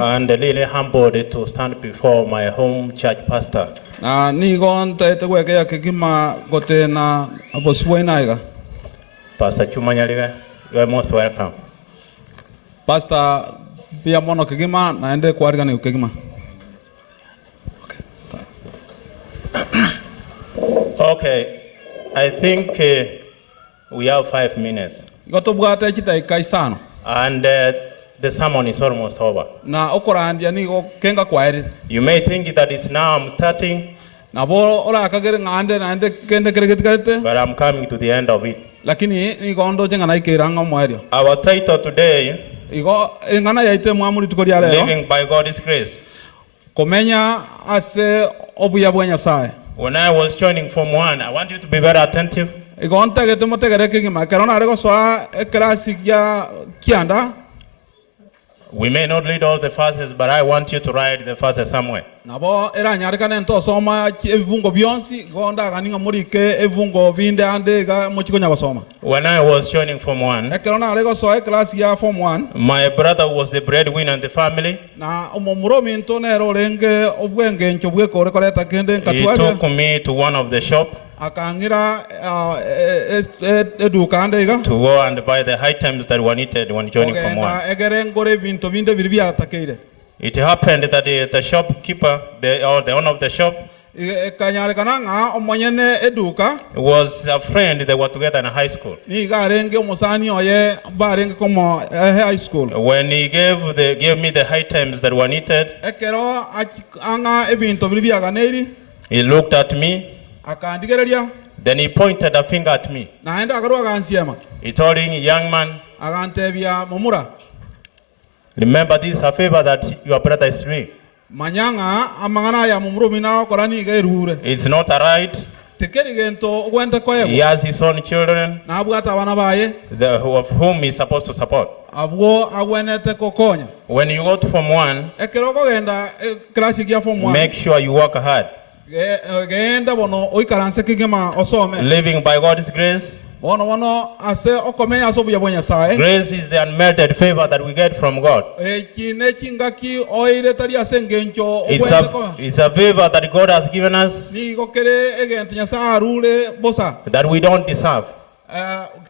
And really humbled to stand before my home church pastor. Pastor Chumanyaliga, you are most welcome. Pastor Piamono Kigima, naende kuarigani Kigima. Okay, I think we have 5 minutes. And the sermon is almost over. You may think that it's now I'm starting, but I'm coming to the end of it. Our title today, Living by God's Grace. When I was joining Form 1, I want you to be very attentive. We may not read all the verses, but I want you to write the verses somewhere. When I was joining Form 1, my brother was the breadwinner in the family. He took me to one of the shops to go and buy the items that were needed when joining Form 1. It happened that the shopkeeper, the owner of the shop, was a friend. They were together in high school. When he gave me the items that were needed, he looked at me. Then he pointed a finger at me. He told me, young man, remember, this is a favor that your brother is doing. It's not a right. He has his own children, of whom he's supposed to support. When you go to Form 1, make sure you work hard. Living by God's grace. Grace is the unmerited favor that we get from God. It's a favor that God has given us that we don't deserve.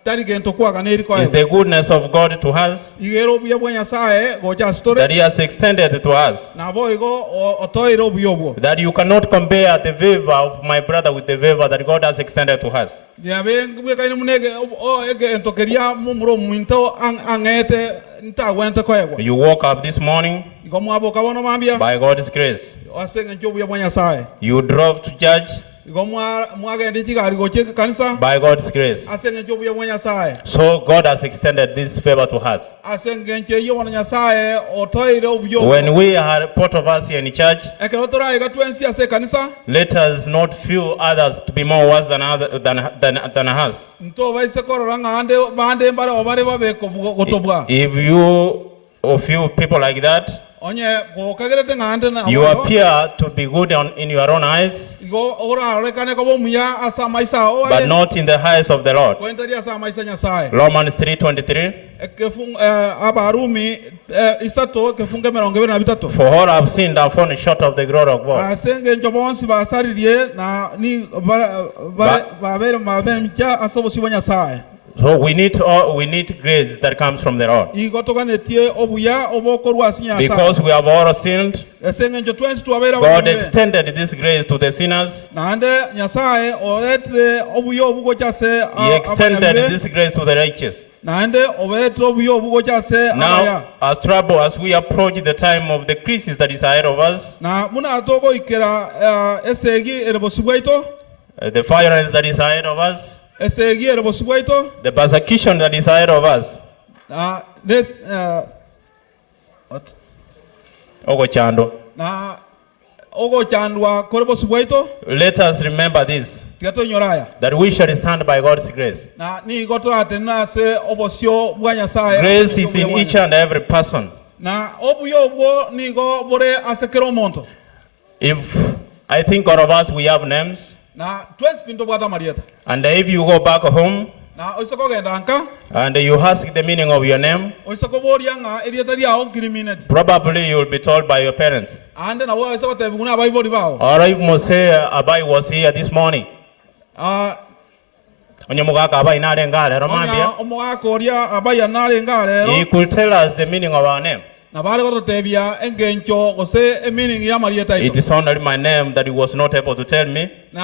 It's the goodness of God to us that He has extended to us. That you cannot compare the favor of my brother with the favor that God has extended to us. You woke up this morning by God's grace. You drove to church by God's grace. So God has extended this favor to us. When we are part of us here in church, let us not feel others to be more worse than us. If you feel people like that, you appear to be good in your own eyes, but not in the eyes of the Lord. Romans 3:23. For all have sinned and fallen short of the glory of God. So we need grace that comes from the Lord. Because we have all sinned, God extended this grace to the sinners. He extended this grace to the righteous. Now, as trouble as we approach the time of the crisis that is ahead of us, the violence that is ahead of us, the persecution that is ahead of us. Let us remember this, that we shall stand by God's grace. Grace is in each and every person. If I think all of us, we have names. And if you go back home, and you ask the meaning of your name, probably you will be told by your parents. Or you must say, Abai was here this morning. He could tell us the meaning of our name. It is only my name that he was not able to tell me. And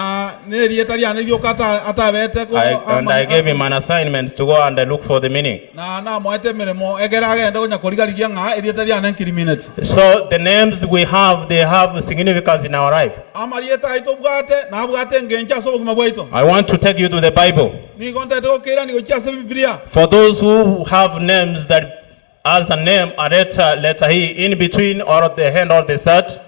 I gave him an assignment to go and look for the meaning. So the names we have, they have significance in our life. I want to take you to the Bible. For those who have names that as a name, a letter E in between or at the end or the start.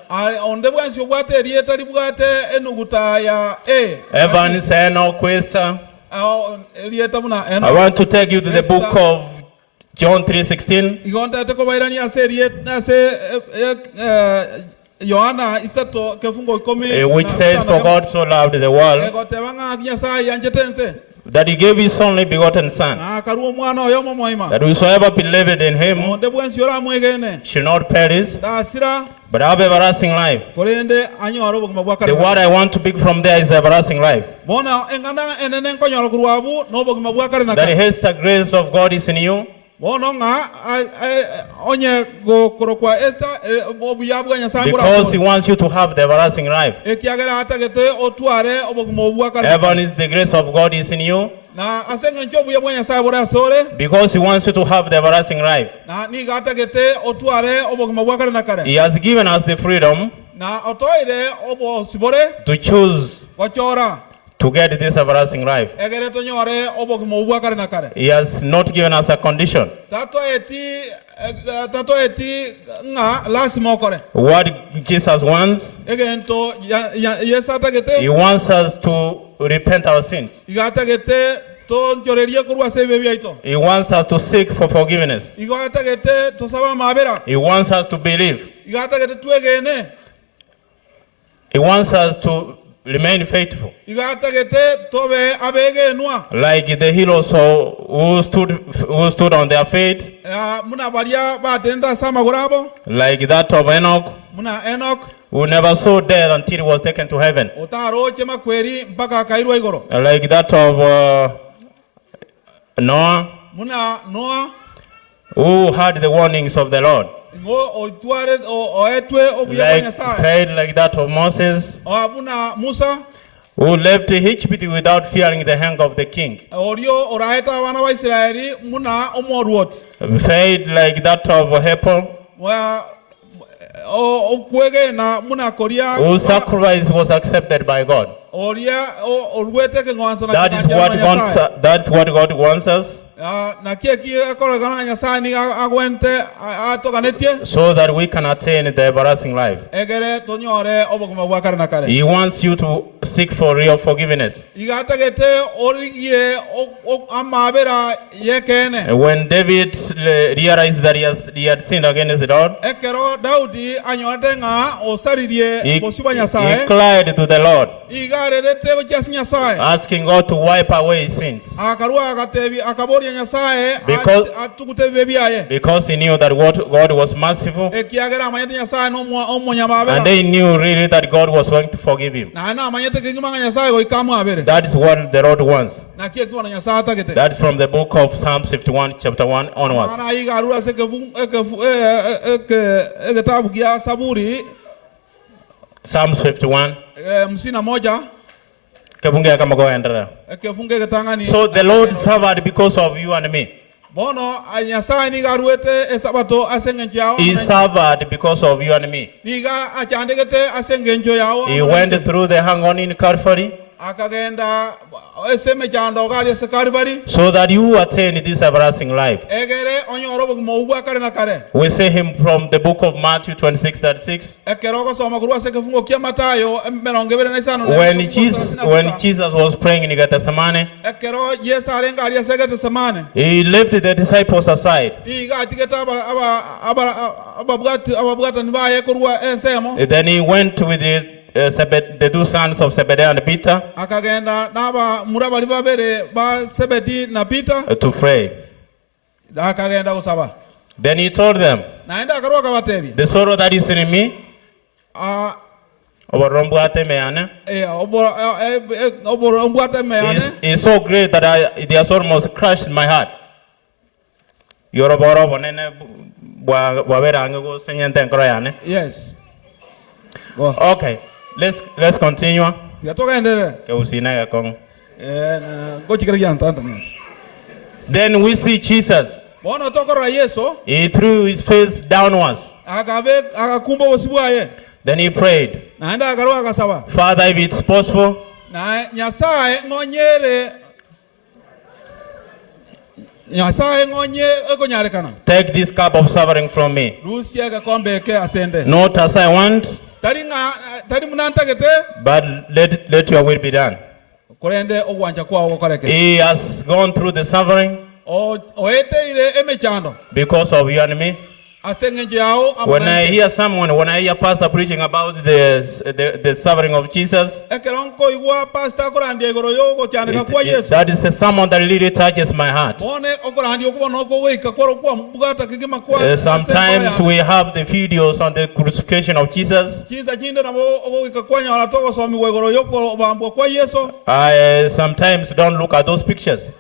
Evans, Enoch, Questa. I want to take you to the book of John 3:16. Which says, for God so loved the world that he gave his only begotten son, that whosoever believed in him shall not perish, but have everlasting life. The word I want to pick from there is everlasting life. That the grace of God is in you. Because he wants you to have the everlasting life. Heaven is the grace of God is in you. Because he wants you to have the everlasting life. He has given us the freedom to choose to get this everlasting life. He has not given us a condition. What Jesus wants, he wants us to repent our sins. He wants us to seek for forgiveness. He wants us to believe. He wants us to remain faithful. Like the heroes who stood on their faith. Like that of Enoch, who never saw death until he was taken to heaven. Like that of Noah, who heard the warnings of the Lord. Like that of Moses, who left Egypt without fearing the hand of the king. Faith like that of Abel, whose sacrifice was accepted by God. That's what God wants us. So that we can attain the everlasting life. He wants you to seek for real forgiveness. When David realized that he had sinned against the Lord, he cried to the Lord, asking God to wipe away his sins. Because he knew that God was merciful, and they knew really that God was going to forgive him. That is what the Lord wants. That is from the book of Psalms 51, chapter 1 onwards. Psalms 51. So the Lord suffered because of you and me. He suffered because of you and me. He went through the hang-on in Calvary, so that you attain this everlasting life. We see him from the book of Matthew 26:36. When Jesus was praying in Gethsemane, he left the disciples aside. Then he went with the two sons of Zebedee and Peter akagenda naba murabali babere ba Zebedee na Peter to pray. akagenda kusaba. Then he told them, naenda akaruka batebi, the sorrow that is in me is so great that it has almost crushed my heart. Yes. Okay, let's continue. Then we see Jesus. He threw his face downwards. Then he prayed, Father, if it's possible, take this cup of suffering from me. Not as I want, but let your will be done. He has gone through the suffering because of you and me. When I hear pastor preaching about the suffering of Jesus, that is the sermon that really touches my heart. Sometimes we have the videos on the crucifixion of Jesus. I sometimes don't look at those pictures.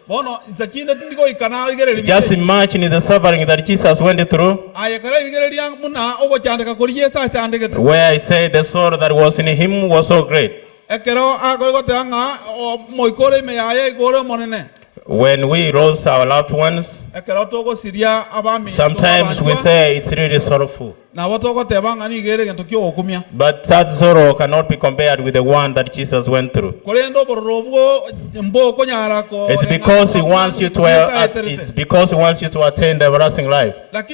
Just imagine the suffering that Jesus went through, where I say the sorrow that was in him was so great. When we lose our loved ones, sometimes we say it's really sorrowful. But that sorrow cannot be compared with the one that Jesus went through. It's because he wants you to attain the everlasting life. That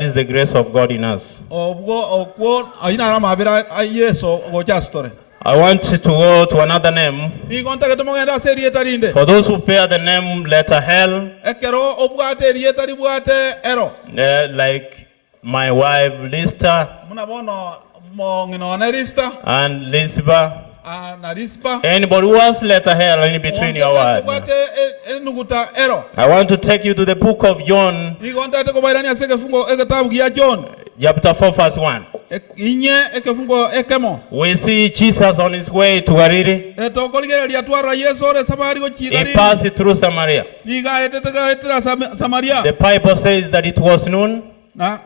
is the grace of God in us. I want to go to another name. For those who bear the name letter L, like my wife Lista and Lisba. Anybody who has letter L in between your words. I want to take you to the book of John, chapter 4, verse 1. We see Jesus on his way to Galilee. He passed through Samaria. The Bible says that it was noon. And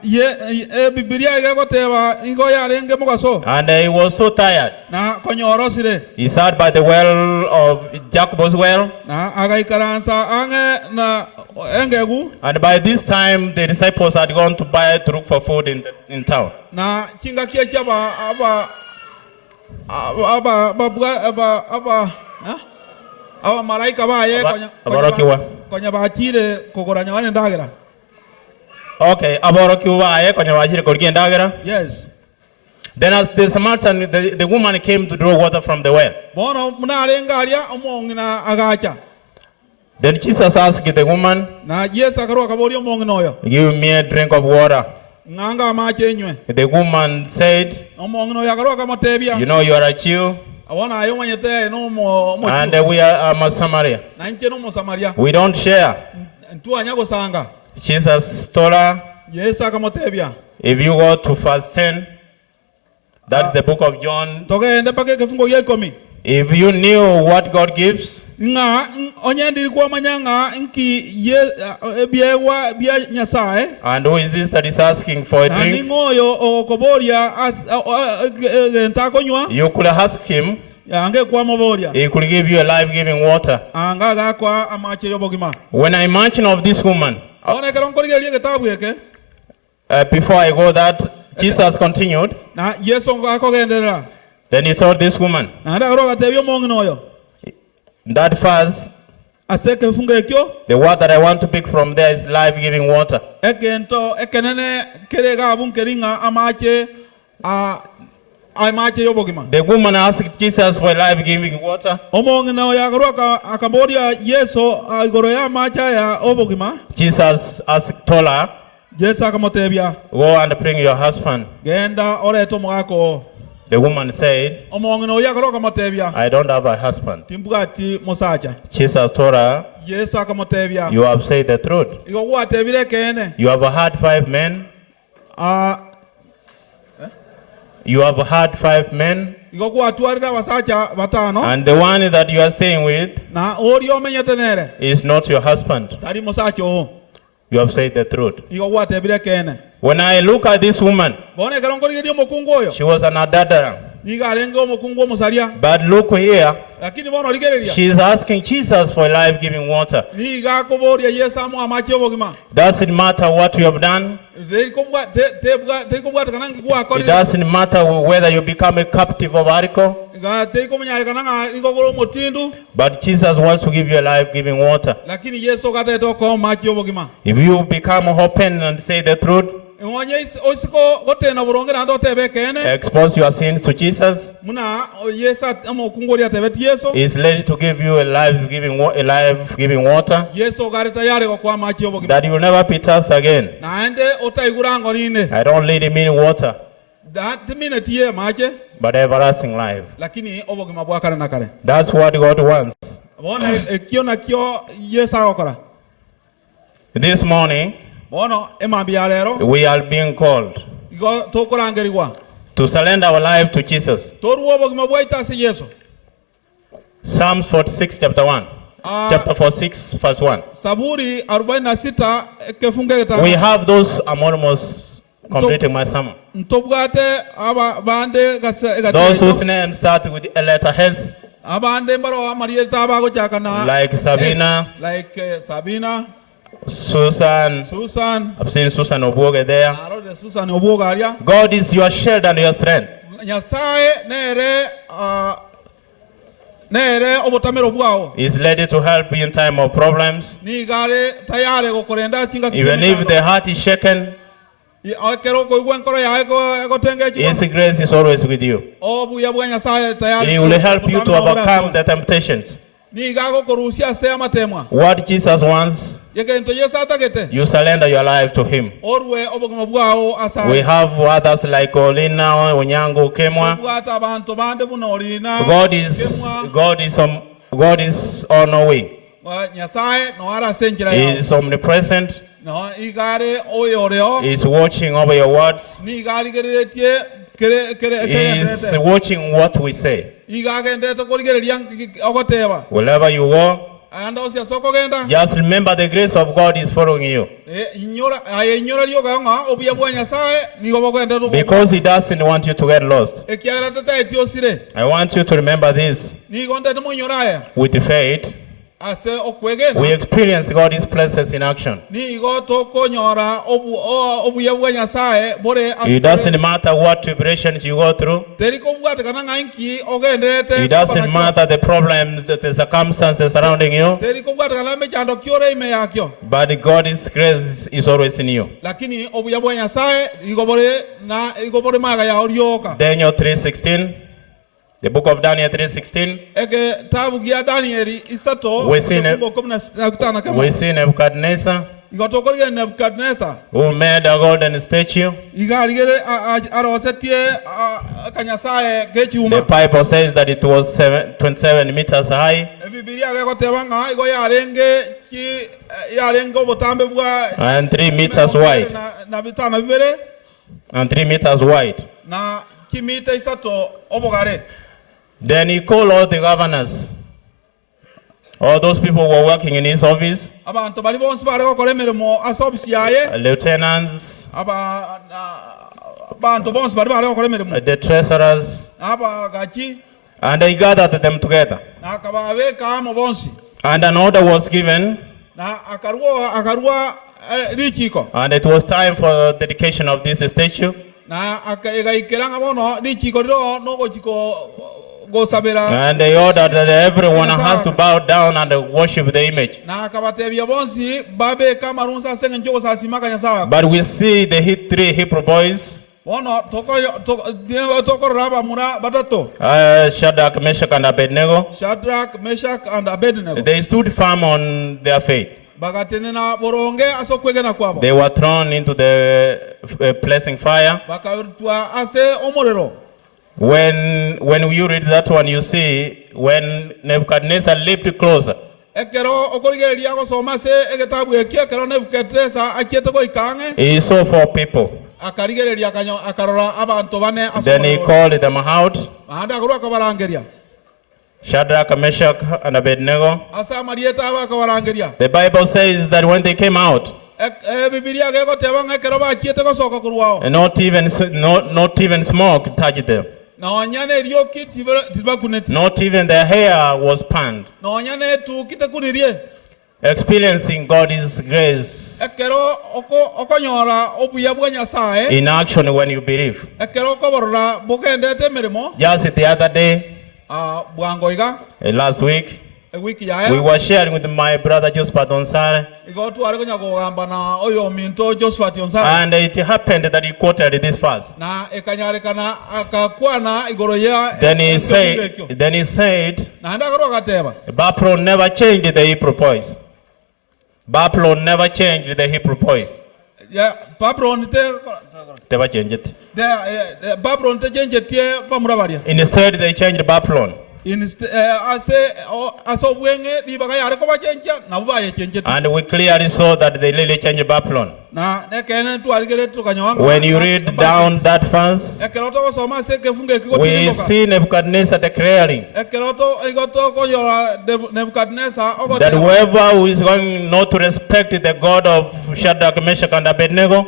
he was so tired. He sat by the well of Jacob's well. And by this time, the disciples had gone to look for food in town. Okay, yes. Then as the Samaritan, the woman came to draw water from the well. Then Jesus asked the woman, give me a drink of water. The woman said, you know you are a Jew, and we are a Samaria. We don't share. Jesus told her, if you go to verse 10, that's the book of John. If you knew what God gives, and who is this that is asking for a drink? You could ask him. He could give you a life-giving water. When I imagine of this woman, before I go that, Jesus continued. Then he told this woman, that verse, the word that I want to pick from there is life-giving water. The woman asked Jesus for life-giving water. Jesus told her, Yesu akamutebia, go and bring your husband. genda orete omugako. The woman said, Omong'ina oyo agoroka akamutebia, I don't have a husband. timbwati musacha. Jesus told her, Yesu akamutebia, you have said the truth. igo gwatebire kene. You have had 5 men. You have had 5 men. Igo gwatwarira abasacha batano. And the one that you are staying with Na ori omenyete nere. is not your husband. Tari musacha oho. You have said the truth. Igo gwatebire kene. When I look at this woman, Bone karongori gedi omukungu oyo. she was an adulterer. Niga arenga omukungu omusaria. But look here, Lakini bono ligereria. she is asking Jesus for life-giving water. Niga koboria Yesu amu amachi obogima. Doesn't matter what you have done. It It doesn't matter whether you become a captive of alcohol. But Jesus wants to give you a life-giving water. If you become open and say the truth, expose your sins to Jesus, He's ready to give you a life-giving water that you will never be thirsty again. I don't lead him in water, but everlasting life. That's what God wants. This morning, we are being called to surrender our life to Jesus. Psalms 46 chapter 1. Chapter 46 verse 1. We have those, I'm almost completing my sermon. Those whose names start with a letter S, like Sabina, Susan. I've seen Susan Obuoge there. God is your shield and your strength. He's ready to help you in time of problems. Even if the heart is shaken, His grace is always with you. He will help you to overcome the temptations. What Jesus wants, you surrender your life to Him. We have others like Olina, Onyango, Kemwa. God is on our way. He is omnipresent. He is watching over your words. He is watching what we say. Wherever you go, just remember the grace of God is following you. Because He doesn't want you to get lost. I want you to remember this. With faith, we experience God's presence in action. It doesn't matter what tribulations you go through. It doesn't matter the problems, the circumstances surrounding you. But God's grace is always in you. Daniel 3:16. The book of Daniel 3:16. We see Nebuchadnezzar, who made a golden statue. The Bible says that it was 27 meters high and 3 meters wide. And 3 meters wide. Then he called all the governors, all those people who were working in his office, lieutenants, the treasurers, and they gathered them together. And an order was given, and it was time for the dedication of this statue. And they ordered that everyone has to bow down and worship the image. But we see the 3 Hebrew boys, Shadrach, Meshach, and Abednego. They stood firm on their faith. bagatenena boronge asokwegena kwabo. They were thrown into the blazing fire. Bakatwa ase omorero. When you read that one, you see when Nebuchadnezzar leaped closer. He saw 4 people. Then he called them out. Shadrach, Meshach, and Abednego. The Bible says that when they came out, not even smoke touched them. Not even their hair was panned. Experiencing God's grace in action when you believe. Just the other day, last week, we were sharing with my brother Josephat Onsare, and it happened that he quoted this verse. Then he said, Babylon never changed the Hebrew voice. Babylon never changed the Hebrew voice. Never changed it. Instead, they changed Babylon. And we clearly saw that they really changed Babylon. When you read down that verse, we see Nebuchadnezzar declaring that whoever who is going not to respect the God of Shadrach, Meshach, and Abednego,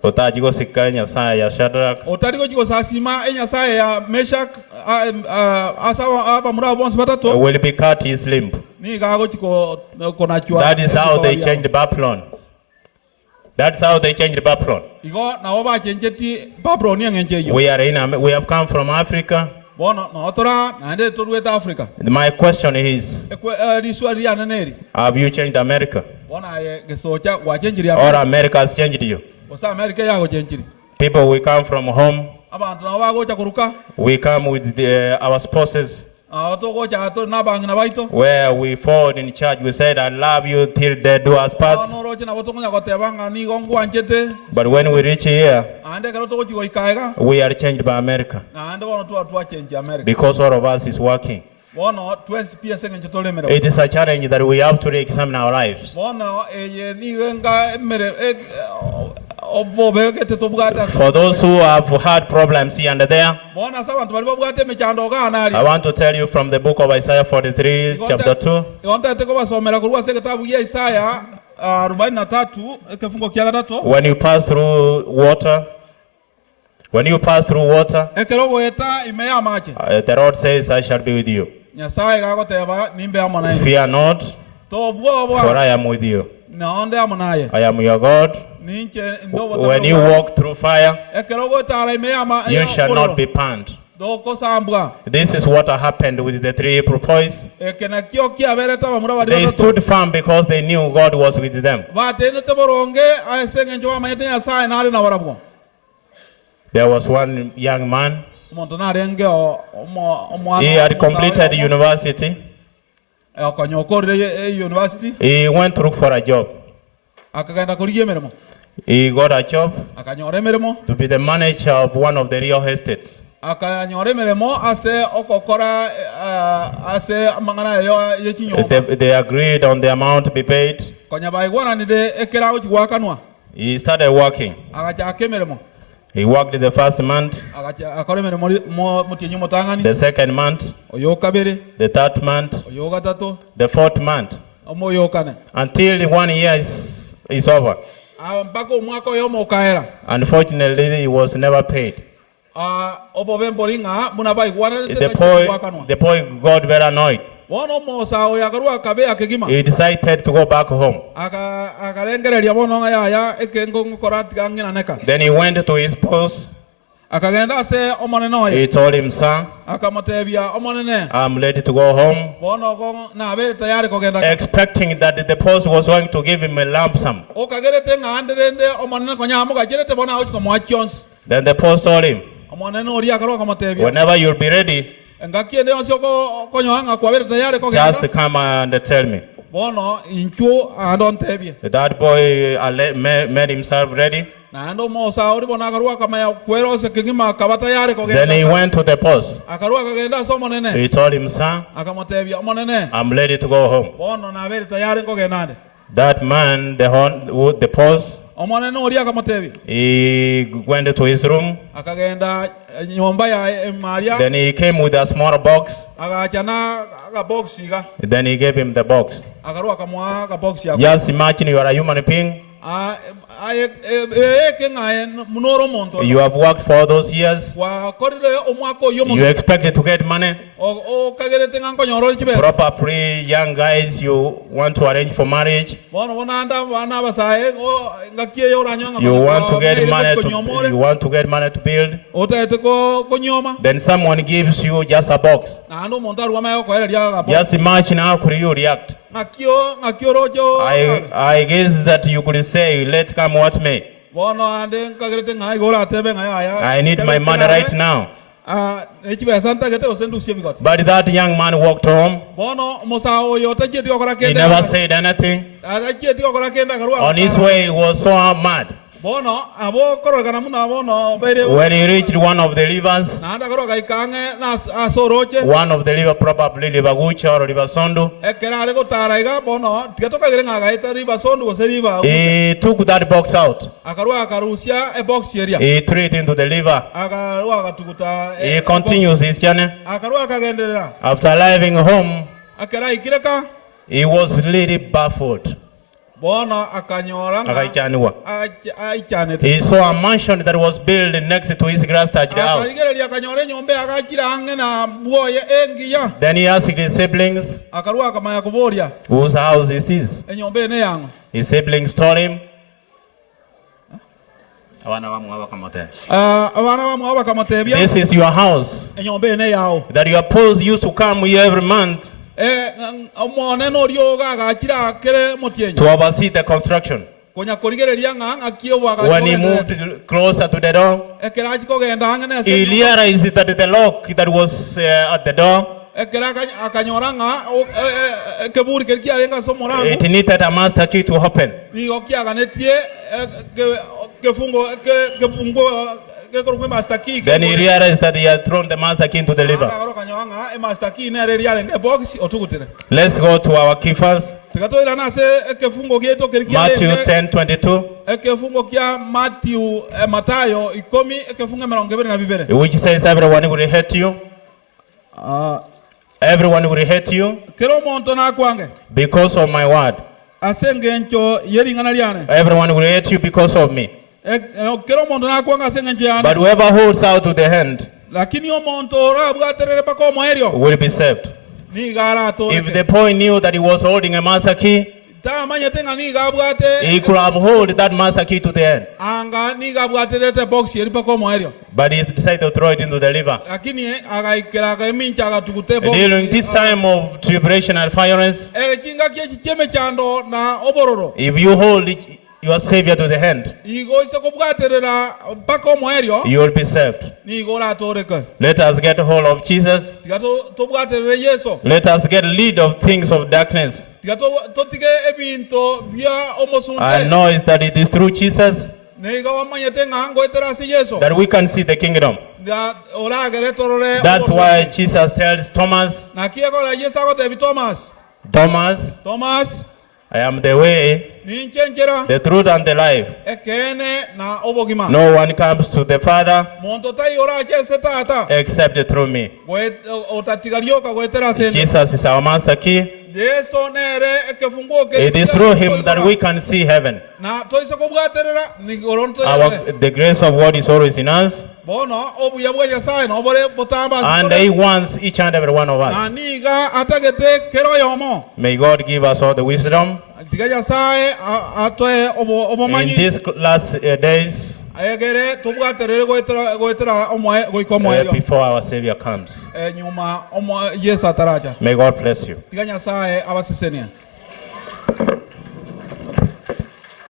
otajigo sikanya saa ya Shadrach, otarigo jiko sasima enya ya Meshach aba mura bonse batato will be cut his limb. That is how they changed Babylon. That's how they changed Babylon. We have come from Africa. My question is, have you changed America? Or America has changed you? People, we come from home. We come with our spouses. Where we fought in church, we said, I love you till death do us part. But when we reach here, we are changed by America. Because all of us is working. It is a challenge that we have to re-examine our lives. For those who have had problems here and there, I want to tell you from the book of Isaiah 43, chapter 2. When you pass through water, the Lord says, I shall be with you. Fear not, for I am with you. I am your God. When you walk through fire, you shall not be burned. This is what happened with the 3 Hebrew boys. They stood firm because they knew God was with them. There was one young man. He had completed university. He went to look for a job. He got a job to be the manager of one of the real estates. They agreed on the amount to be paid. He started working. He worked the first month, the second month, the third month, the fourth month, until the 1 year is over. Unfortunately, he was never paid. The boy got very annoyed. He decided to go back home. Then he went to his boss. He told him, son, I'm ready to go home, expecting that the boss was going to give him a lump sum. Then the boss told him, whenever you'll be ready, Ngakie ndio sio konyo anga kwa bere tayari ko just come and tell me. Bono inchu andon tebie. That boy made himself ready. Na ndo mosa uri bona karua kama ya kwero se kingima kabata yare ko Then he went to the post. Akarua kagenda so monene. He told him, "Sir, akamotebia monene, I'm ready to go home." Bono na bere tayari ko genade. That man, the post, omonene uri akamotebia. He went to his room. Akagenda nyumba ya Maria. Then he came with a small box. Agachana aga box iga. Then he gave him the box. Akarua kamwa aga box ya. Just imagine you are a human being. You have worked for all those years. You expected to get money. Probably young guys, you want to arrange for marriage. You want to get money to build. Then someone gives you just a box. Just imagine how could you react. I guess that you could say, let come what may. I need my money right now. But that young man walked home. He never said anything. On his way, he was so mad. When he reached one of the rivers, one of the river, probably River Gucha or River Sondu, he took that box out. He threw it into the river. He continues his journey. After arriving home, he was really baffled. He saw a mansion that was built next to his grass-thatched house. Then he asked his siblings, whose house is this? His siblings told him, this is your house that your post used to come here every month to oversee the construction. When he moved closer to the door, he realized that the lock that was at the door, it needed a master key to open. Then he realized that he had thrown the master key into the river. Let's go to our key verse. Matthew 10:22. Which says everyone will hate you. Everyone will hate you because of my word. Everyone will hate you because of me. But whoever holds out to the hand will be saved. If the boy knew that he was holding a master key, he could have held that master key to the end. But he decided to throw it into the river. During this time of tribulation and violence, if you hold your Savior to the hand, you will be saved. Let us get hold of Jesus. Let us get rid of things of darkness. I know is that it is through Jesus that we can see the kingdom. That's why Jesus tells Thomas, Thomas, I am the way, the truth, and the life. No one comes to the Father except through me. Jesus is our master key. It is through him that we can see heaven. The grace of God is always in us, and he wants each and every one of us. May God give us all the wisdom in these last days before our Savior comes. May God bless you.